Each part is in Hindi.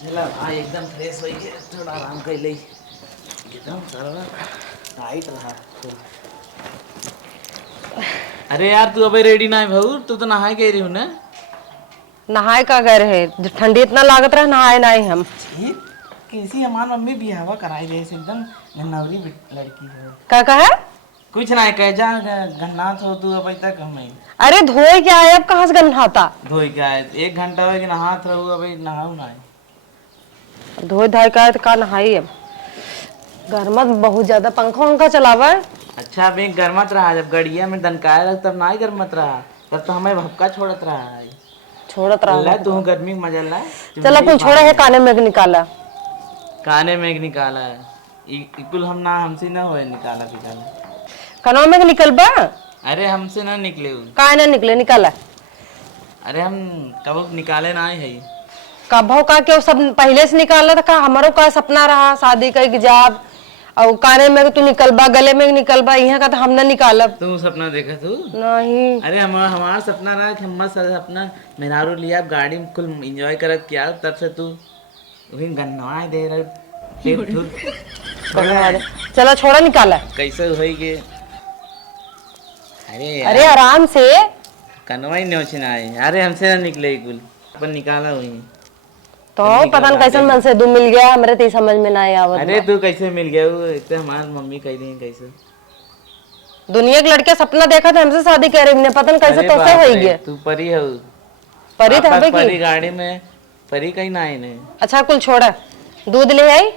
चला हाँ एकदम फ्रेश हो गए, थोड़ा आराम कर ली। एकदम सारा टाइट रहा तो। अरे यार तू अबे रेडी ना है भाऊ, तू तो नहाए गई रही हूँ ना। नहाए का गए रहे जो ठंडी इतना लागत रहा नहाए नहीं हम। छी, कैसी हमार मम्मी बिहावा कराई दे एकदम गन्नावरी लड़की हो। का कहा? कुछ ना कह जा गन्ना हो तू अभी तक हमें। अरे धोए क्या है अब कहाँ से गन्नाता? धोई क्या है 1 घंटा हो गया नहात रहू, अभी नहाऊ ना। धोए धाए का है तो का नहाई अब। गर्मत बहुत ज्यादा, पंखा वंखा चलावा है। अच्छा अभी गर्मत रहा, जब गड़िया में दनकाया रहा तब ना ही गर्मत रहा, तब तो हमें भपका छोड़त रहा है। छोड़त अल्लाह रहा। तू गर्मी में मजा ला। चला कुल छोड़ा है काने में निकाला। काने में निकाला है इकुल हम ना हमसे ना होए निकाला पिकाला। कनवा में निकल बा। अरे हमसे ना निकले उ। का ना निकले निकाला। अरे हम कब निकाले ना है। कभो का के सब पहले से निकाला था का हमारो का सपना रहा शादी का हिजाब और काने में तू निकल बा, गले में निकल बा, यहाँ का तो हम ना निकालब। तू सपना देखा तू? नहीं। अरे हमारा सपना रहा कि हम अपना मेहरारू लिया गाड़ी में कुल एंजॉय करत किया, तब से तू वही गन्ना दे रहा। चला छोड़ा निकाला। कैसे होई के? अरे आराम से। कनवा ही नोच ना आए। अरे हमसे ना निकले कुल अपन निकाला हुई तो पता नहीं कैसे मन से तू मिल गया, हमरे तो समझ में ना आया। अरे तू कैसे मिल गया वो? इतने हमारी मम्मी कह दी कैसे दुनिया के लड़के सपना देखा था हमसे शादी कर रही, पता नहीं कैसे तो से हो गया। तू परी है परी था बे परी गाड़ी में परी कहीं ना आई नहीं। अच्छा कुल छोड़ा, दूध ले आई।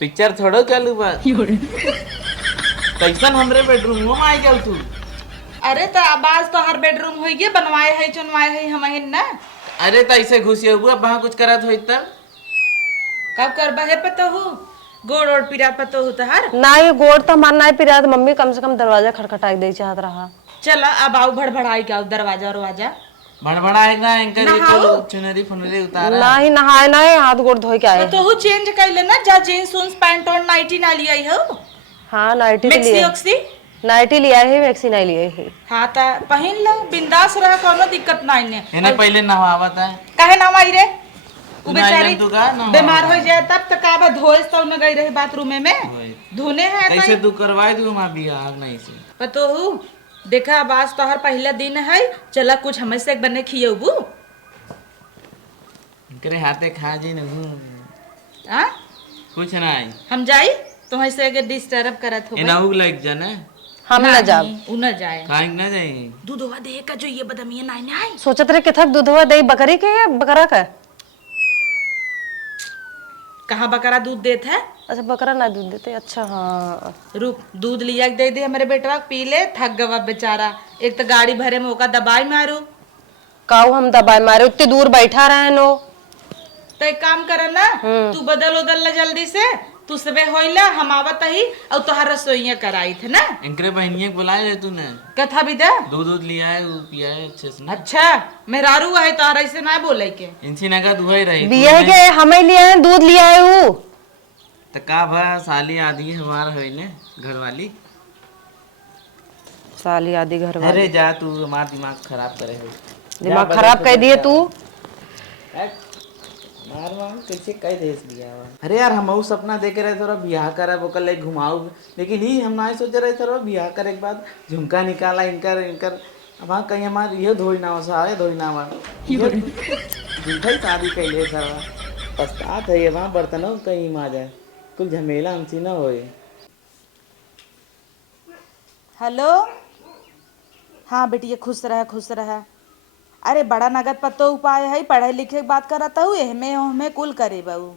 पिक्चर थोड़ो चालू बा कैसन हमरे बेडरूम में आई गल तू। अरे तो आवाज तो हर बेडरूम हो गया, बनवाए है चुनवाए है हम ना। अरे तो ऐसे घुसिए हुआ वहां कुछ करत हो तब कब कर बहे पता हो गोड़ ओड़ पिरा पता हो तहार नहीं गोड़ तो हमार नहीं पिरा, मम्मी कम से कम दरवाजा खटखटाई दे चाहत रहा। चला अब आओ भड़भड़ाई का दरवाजा दरवाजा भड़बड़ा एक ना एंकर चुनरी फुनरी उतारा नहीं नहाए नहीं, हाथ गोड़ धोए के आए। तो हु चेंज कर लेना जा, जींस उन्स पैंट और नाइटी ना लिया हो। हाँ नाइटी मैक्सी लिया, ऑक्सी नाइटी लिया है, मैक्सी नहीं लिया है। हाँ ता पहन लो बिंदास रह, कोनो दिक्कत नहीं ने। इन्हें पहले नहावत है काहे ना आई रे? उ नहीं, बेचारी तू का ना बीमार हो जाए तब तक का धोए तो न गई रही बाथरूम में धोने है। कैसे तू करवाए तू हमारा बियाह नहीं से पतो हूँ देखा आवाज तो हर पहला दिन है। चला कुछ हमें से बने खियबू करे हाथे खा जी न आ कुछ नहीं हम जाई तुम्हें से अगर डिस्टर्ब करत हो एनाऊ लाइक जाने हम ना जाब। उ न जाए काहे ना जाए दूधवा दे का जो ये बदमिया नहीं ना आई। सोचत रहे किथक दूधवा दही बकरी के या बकरा का? कहाँ बकरा दूध देत है? अच्छा बकरा ना दूध देते। अच्छा हाँ रुक दूध लिया के दे दे हमारे बेटवा पी ले, थक गवा बेचारा। एक तो गाड़ी भरे में ओका दबाई मारू काऊ हम दबाई मारे उतनी दूर बैठा रहे नो। तो एक काम कर ना तू बदल उदल ला जल्दी से, तू सबे होइला हम आवत ही और तोहर रसोईया कराई थे ना। इनकरे बहनिया को बुलाए ले तूने कथा भी दे दूध लिया है वो पिया है अच्छे से। अच्छा मेहरारू है तो ऐसे ना बोले के इनसी नगा दुहाई रही बिया के हमें लिया है, दूध लिया है वो तो का भा साली आदि हमारा है ने घर वाली साली आदि घर वाली। अरे जा तू हमारा दिमाग खराब करे हो। दिमाग खराब कर दिए तू। मार मार कैसे कह दे दिया। अरे यार हम सपना देखे रहे थोड़ा ब्याह करे वो कल घुमाऊ, लेकिन ही हम ना सोच रहे थोड़ा ब्याह करे के बाद झुमका निकाला इनकर इनकर अब कहीं हमारे ये धोई ना हो सारे धोई ना हुआ झूठा शादी कैले सर पछतात है ये वहाँ बर्तनों कहीं आ जाए कुल झमेला हमसे ना होए। हेलो हाँ बेटी खुश रहा खुश रहा। अरे बड़ा नगद पत्तो उपाय है, पढ़े लिखे की बात करता हूँ हमें कुल करे बहू।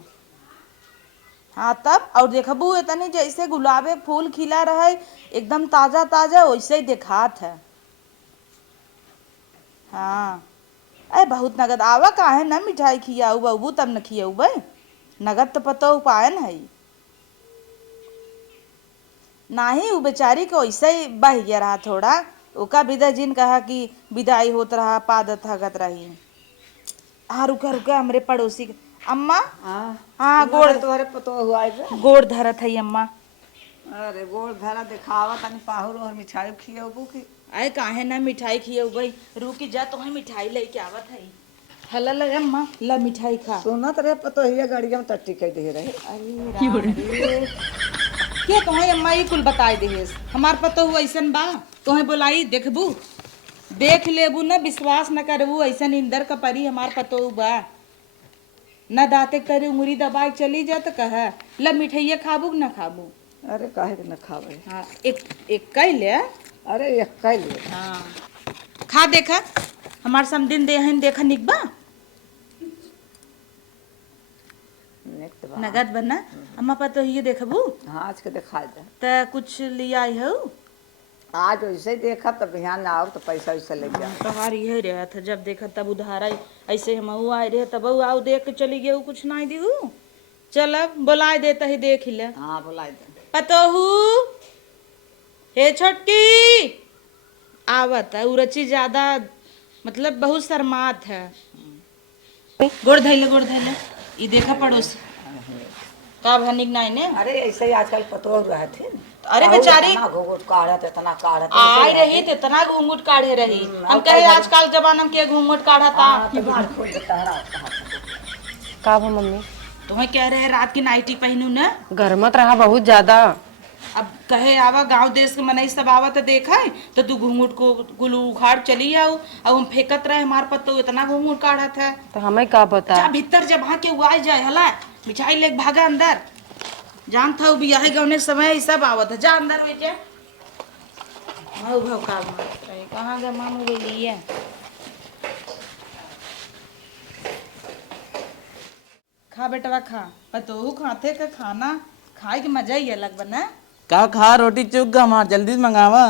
हाँ तब और देखबू इतनी जैसे गुलाबे फूल खिला रहे एकदम ताजा ताजा वैसे ही दिखात है। हाँ अरे बहुत नगद आवा काहे ना मिठाई खियाऊ बहू तब न खियाऊ भाई, नगद तो पत्तो उपाय न है नाही। वो बेचारी को वैसे ही बह गया रहा थोड़ा, ओका विदा जिन कहा कि विदाई होत रहा पादत थकत रही। हाँ रुका रुका हमरे पड़ोसी अम्मा। हाँ गोड़ तोहरे पतो हुआ गोड़ धरत है अम्मा। अरे गोड़ धरा दिखावा तनी पाहुर और मिठाई खियबू की। अरे काहे ना मिठाई खियऊ भाई, रुकी जा तो मिठाई लेके आवत है। हला लगा अम्मा ला मिठाई खा। सुनत रहे पतो हिया गाड़िया में टट्टी कह दे रहे। के तोहे अम्मा ई कुल बताई देहेस हमार पतो हुआ ऐसन बा तोहे बोलाई देखबू देख लेबू ना विश्वास न करबू ऐसन इंदर का परी हमार पतो बा न दाते करे उंगली दबाई चली जा तो कह ला मिठाइया खाबू कि ना खाबू। अरे काहे के न खावे। हाँ एक कह ले। अरे एक कह ले। हाँ खा देखा हमार समदिन देहन देखा निकबा नगद बना अम्मा पतो ये देखबू। हाँ आज के दिखा दे। त कुछ लिया आई हो आज वैसे ही देखा तो बिहान आओ तो पैसा वैसा ले जा। तोहार यही रहा था जब देखा तब उधार आई ऐसे हम आए रहे तब आओ देख के चली गए कुछ नहीं दी चल अब बुलाए देता ही देख ले। हाँ बुला दे। पतोहू हे छोटकी आवत है उरची ज्यादा मतलब बहुत शर्मात है। गोड़ धैले ये देखा पड़ोस का भनिक नहीं ने। अरे ऐसे ही आजकल पतो रहे थे। अरे बेचारी घूंघट काढ़त इतना काढ़त आई रही तो इतना घूंघट काढ़े रही हम कहे आजकल जमाना में के घूंघट काढ़ा था। का भा मम्मी तुम्हें कह रहे रात की नाइटी पहनू न गरमत रहा बहुत ज्यादा। अब कहे आवा गांव देश के मनई सब आवा तो देखा है तो तू घूंघट को गुलू उखाड़ चली आओ अब हम फेंकत रहे हमार पत्तो इतना घूंघट काढ़ा था। तो हमें का पता जा भीतर जब वहां के उगाई जाए हला मिठाई लेके भागा अंदर जान था बियाह गौने समय सब आवत है जा अंदर बेचे। हाँ भाव का कहाँ गए मामू बोली है खा बेटवा खा पतोहू खाते का खाना खाए के मजा ही अलग बना। का खा रोटी चुक गा हमार जल्दी से मंगावा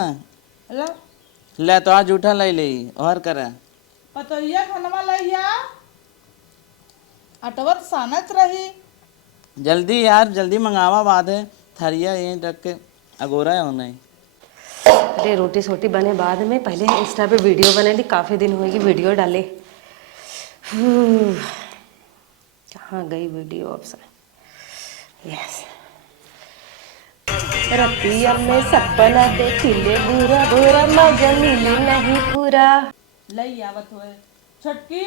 हेलो ले तो आज जूठा ले ले और करे पतोहिया खानवा लइया अटवत सानत रही जल्दी यार जल्दी मंगावा बाद है थरिया यहीं रख के अगोरा है नहीं। अरे रोटी सोटी बने बाद में पहले इंस्टा पे वीडियो बने ली काफी दिन हुए कि वीडियो डाले। कहाँ गई वीडियो अब से। यस रतिया में सपना देखिले बुरा बुरा मजा मिली नहीं पूरा। लई आवत हुए छोटकी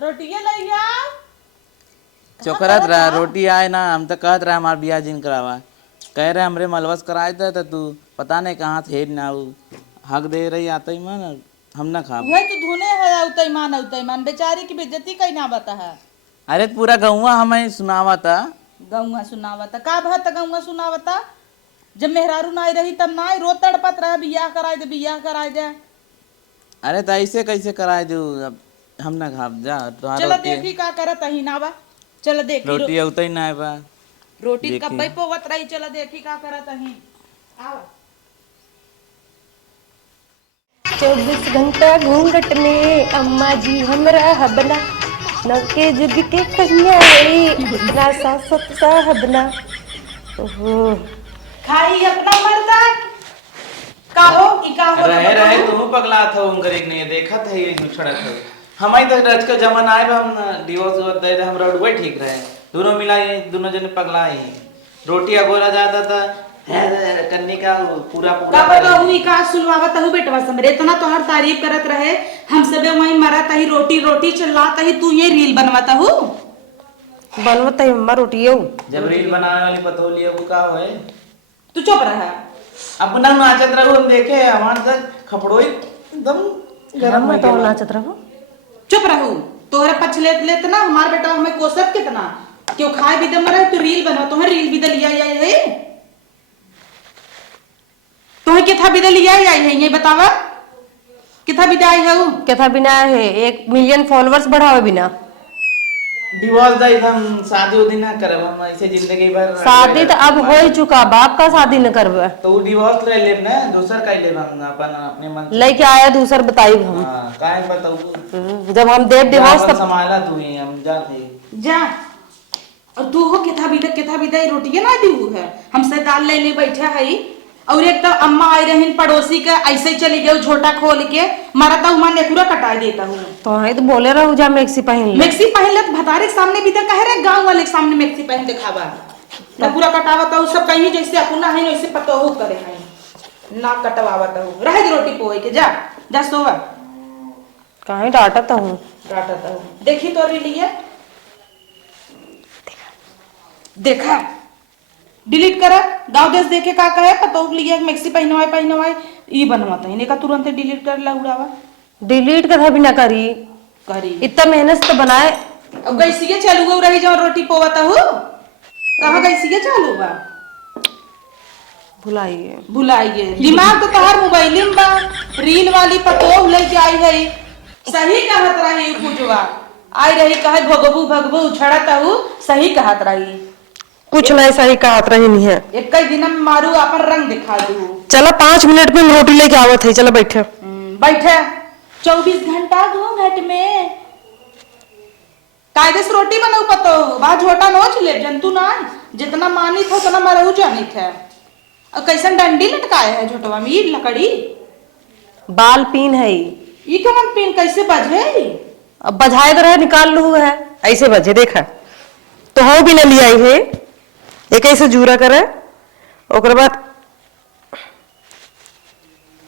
रोटियां लइया चोकरत रहा रोटी आए ना हम तो कहत रहा हमार बियाह जिन करावा कह रहे हमरे मलबस कराए थे तो तू पता नहीं कहाँ थे ना हक दे रही आता ही मन हम ना खा। वही तो धुने है औतईमान बेचारी की बेइज्जती कहीं ना बता है। अरे पूरा गौवा हमें सुनावा था गौवा सुनावता का भत गौवा सुनावता जब मेहरारू नाई रही तब नाई रो तड़पत रहा बियाह कराए दे। अरे तो ऐसे कैसे कराए दू अब हम ना खा जा चलो देखी का करत ही नावा चलो देखी रोटी उतई ना बा रोटी कब पोवत रही चलो देखी का करत ही आओ 24 घंटा घूंघट में अम्मा जी हमरा हबना नौके जुग के कन्या ना सासत साहबना। ओहो खाई अपना मर्दा का हो रहे तू पगला था उनकर एक नहीं देखा था ये छड़क था हमारी तो रज का जमाना आए हम डिवोर्स दे हम रोडवे ठीक रहे दोनों मिला ये दोनों जने पगला ही रोटी अगोरा जाता था कन्नी का पूरा का पता हुई का सुनवावत हूँ बेटवा समरे इतना तो हर तारीफ करत रहे हम सबे वही मरत ही रोटी चिल्लाता ही तू ये रील बनवाता हूँ बनवत है अम्मा रोटियो जब रील बनाने वाली पतोली वो का होए तू चुप रहा अब ना नाचत रहो हम देखे हमार तक खपड़ोई एकदम गरम मैं तो नाचत रहो चुप रहो तोहरे पछ लेत ना हमार बेटा हमें कोसत कितना क्यों खाए भी दम रहे तू रील बना तोहरे रील भी दलिया है तोहे किथा भी दलिया है ये बतावा किथा भी आई है कथा बिना है 1 मिलियन फॉलोअर्स बढ़ावे बिना डिवोर्स दाई हम शादी उदी ना करब हम ऐसे जिंदगी भर शादी तो अब हो ही चुका बाप का शादी न करवे तो वो डिवोर्स ले लेब ना दूसर का लेब हम अपन अपने मन लेके आया दूसर बताई हम हां काहे बताऊ जब हम देव डिवोर्स तब संभाला तू ही हम जाते जा और तू हो किथा भी रोटियां ना दी है हमसे दाल ले बैठा है और एक तो अम्मा आई रही पड़ोसी के ऐसे ही चली गई झोटा खोल के मरता हुआ नेकुरा कटा देता हूँ तो है तो बोले रहो जा मैक्सी पहन ले मैक्सी पहन ले भतारे के सामने भी तो कह रहे गांव वाले के सामने मैक्सी पहन दिखावा नेकुरा कटावता हूँ सब कहीं जैसे अपना है वैसे पतोहू करे हैं ना कटवावता हूँ रह रोटी पोए के जा सोवा कहीं डांटता हूँ। डांटता हूँ। देखी तो अभी लिए देखा डिलीट करा गाँव देश देखे का कहे पतो लिए मैक्सी पहनवाए ई बनवाता इन्हें का तुरंत डिलीट कर ला उड़ावा डिलीट कथा भी ना करी, करी इतना मेहनत से तो बनाए। अब गैसीए चालू हो रही जो रोटी पोवता हूँ कहाँ गैसीए चालू बा भुलाइए। भुलाइए दिमाग तो तहार मोबाइल में बा रील वाली पतो लेके आई है सही कहत रही पूजवा आई रही कहे भगबू उछड़ता हूँ सही कहत रही कुछ नहीं सही कहत रही नहीं है। एक कई दिन में मारू अपन रंग दिखा दू चलो 5 मिनट में रोटी लेके आवत है, चलो बैठे। बैठे 24 घंटा घूंघट में कायदे से रोटी बनाऊ पतो बा झोटा नोच ले जंतु ना जितना मानित हो उतना मरहू जानित है और कैसन डंडी लटकाए है झोटवा में लकड़ी बाल पीन है ई कमन पिन कैसे बजे अब बजाए तो रहे निकाल लू है ऐसे बजे देखा तो हो भी न लिया है एक ऐसे जूरा करे ओकर बाद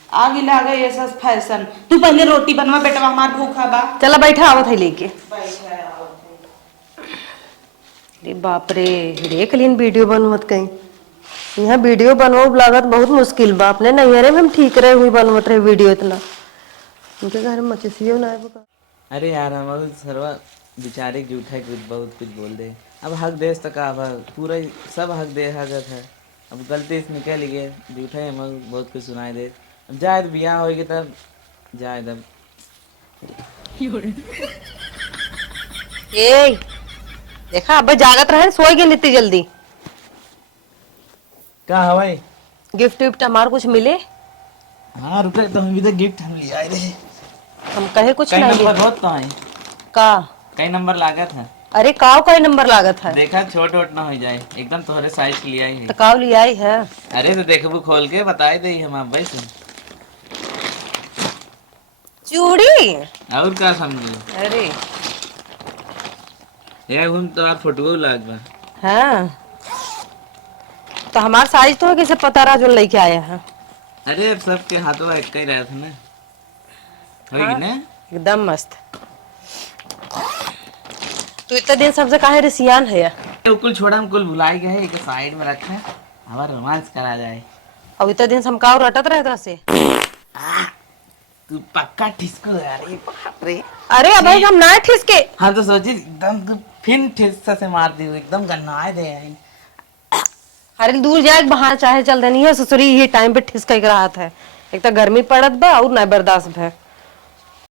आगे लागे ये सब फैशन तू पहले रोटी बनवा बेटा हमार भूखा बा चला बैठा आवत है लेके। अरे बाप रे देख लीन वीडियो बनवत कहीं यहाँ वीडियो बनवाओ लागत बहुत मुश्किल बा अपने नैहरे में हम ठीक रहे हुई बनवत रहे वीडियो इतना उनके घर में मचसियो ना है। अरे यार हम सर्वा बेचारे झूठा कुछ बहुत कुछ बोल दे अब हक देश तक अब पूरा ही सब हक दे हकत है अब गलती से निकल गए झूठा ही हम बहुत कुछ सुनाई दे अब जाए तो बियाह होगी तब जाए तब ए देखा अब जागत रहे सोई गए इतनी जल्दी। क्या हवाई गिफ्ट विफ्ट हमारे कुछ मिले? हाँ रुके तो हम भी तो गिफ्ट हम ले आए थे हम कहे कुछ कई नहीं नंबर लिए। बहुत तो है का कई नंबर लागत है अरे काव का नंबर लागत है देखा छोट वोट ना हो जाए एकदम तुम्हारे साइज लिया ही तो है काव लिया ही है। अरे तो देखबू खोल के बताए दे हम आप भाई सुन चूड़ी और क्या समझे अरे ये हम तो आप फोटो लाग बा हाँ तो हमारा साइज तो है कैसे पता रहा जो लेके आया है। अरे अब सबके हाथों एक ही रहा था ना होगी हाँ, ना एकदम मस्त। तो इतने दिन सबसे काहे रिसियान है ये कुल छोड़ा हम कुल भुलाई गए एक साइड में रखे हमारा रोमांस करा जाए अब इतने दिन हम काव रटत रहे से। तू पक्का ठिसको अरे बाप रे अरे अब भाई हम ना ठिस के हम तो सोची एकदम तू फिर ठिस्सा से मार दी एकदम गन्नाए दे आई अरे दूर जाए बाहर चाहे चल देनी है ससुरी ये टाइम पे ठिस के रहा है। एक तो गर्मी पड़त बा और ना बर्दाश्त है।